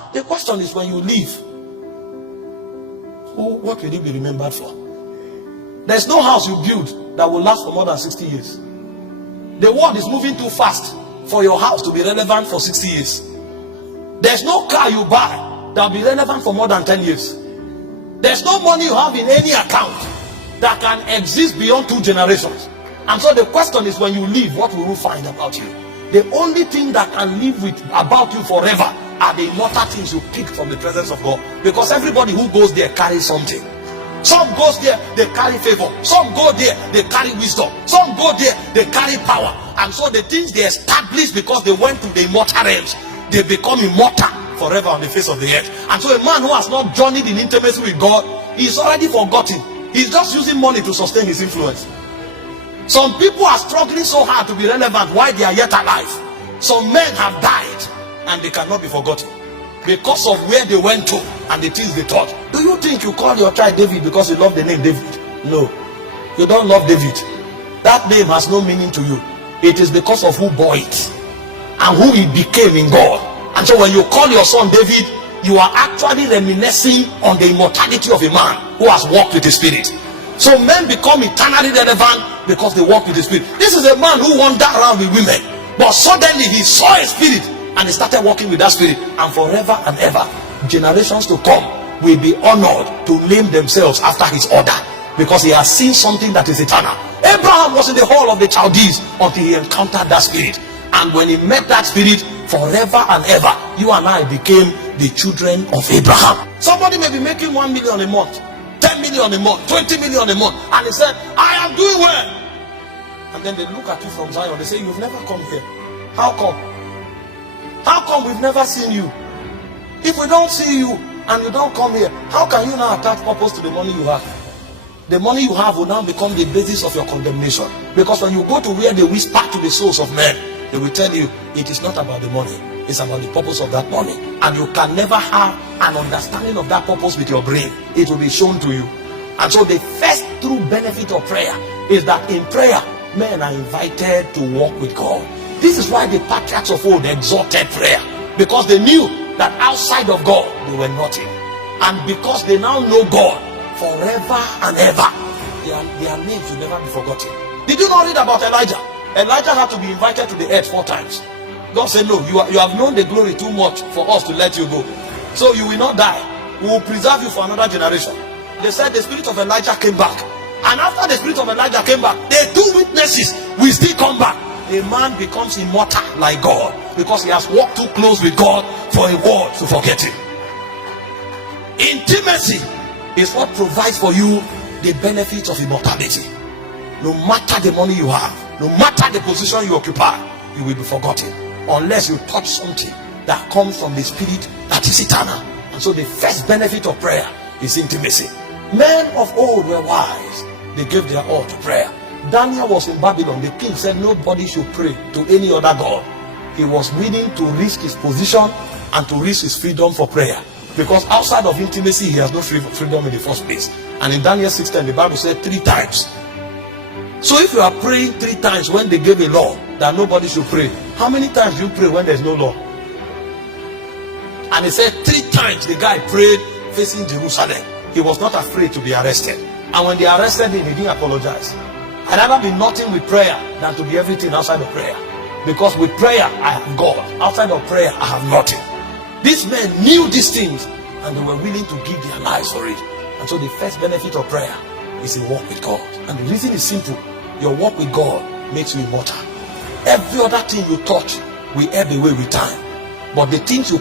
The question is, when you leave, what will you be remembered for? There's no house you build that will last for more than 60 years. The world is moving too fast for your house to be relevant for 60 years. There's no car you buy that will be relevant for more than 10 years. There's no money you have in any account that can exist beyond 2 generations. And so the question is, when you leave, what will you find about you? The only thing that can live with about you forever are the immortal things you pick from the presence of God. Because everybody who goes there carries something. Some goes there, they carry favor. Some go there, they carry wisdom. Some go there, they carry power. And so the things they establish because they went to the immortal realms, they become immortal forever on the face of the earth. And so a man who has not journeyed in intimacy with God, he's already forgotten. He's just using money to sustain his influence. Some people are struggling so hard to be relevant while they are yet alive. Some men have died and they cannot be forgotten because of where they went to and the things they taught. Do you think you call your child David because you love the name David? No, you don't love David. That name has no meaning to you. It is because of who bore it and who he became in God. And so when you call your son David, you are actually reminiscing on the immortality of a man who has walked with the Spirit. So men become eternally relevant because they walk with the Spirit. This is a man who wandered around with women, but suddenly he saw a spirit and he started walking with that spirit, and forever and ever generations to come will be honored to name themselves after his order, because he has seen something that is eternal. Abraham was in the hall of the Chaldees until he encountered that spirit, and when he met that spirit, forever and ever you and I became the children of Abraham. Somebody may be making 1 million a month, 10 million a month, 20 million a month, and he said, I am doing well. And then they look at you from Zion, they say, you've never come here. How come? How come we've never seen you? If we don't see you and you don't come here, how can you now attach purpose to the money you have? The money you have will now become the basis of your condemnation. Because when you go to where they whisper to the souls of men, they will tell you it is not about the money, it's about the purpose of that money. And you can never have an understanding of that purpose with your brain. It will be shown to you. And so the first true benefit of prayer is that in prayer, men are invited to walk with God. This is why the patriarchs of old exalted prayer, because they knew that outside of God they were nothing. And because they now know God forever and ever, their names will never be forgotten. Did you not read about Elijah? Elijah had to be invited to the earth 4 times. God said, no, you have known the glory too much for us to let you go. So you will not die. We will preserve you for another generation. They said the spirit of Elijah came back. And after the spirit of Elijah came back, the 2 witnesses will still come back. A man becomes immortal like God because he has walked too close with God for a world to forget him. Intimacy is what provides for you the benefits of immortality. No matter the money you have, no matter the position you occupy, you will be forgotten unless you touch something that comes from the Spirit that is eternal. And so the first benefit of prayer is intimacy. Men of old were wise. They gave their all to prayer. Daniel was in Babylon. The king said nobody should pray to any other god. He was willing to risk his position and to risk his freedom for prayer, because outside of intimacy he has no freedom in the first place. And in Daniel 6:10 the Bible said 3 times. So if you are praying 3 times when they gave a law that nobody should pray, how many times do you pray when there's no law? And he said 3 times the guy prayed facing Jerusalem. He was not afraid to be arrested. And when they arrested him, he didn't apologize. I'd rather be nothing with prayer than to be everything outside of prayer. Because with prayer, I have God. Outside of prayer, I have nothing. These men knew these things and they were willing to give their lives for it. And so the first benefit of prayer is a walk with God. And the reason is simple. Your walk with God makes you immortal. Every other thing you touch will ebb away with time. But the things you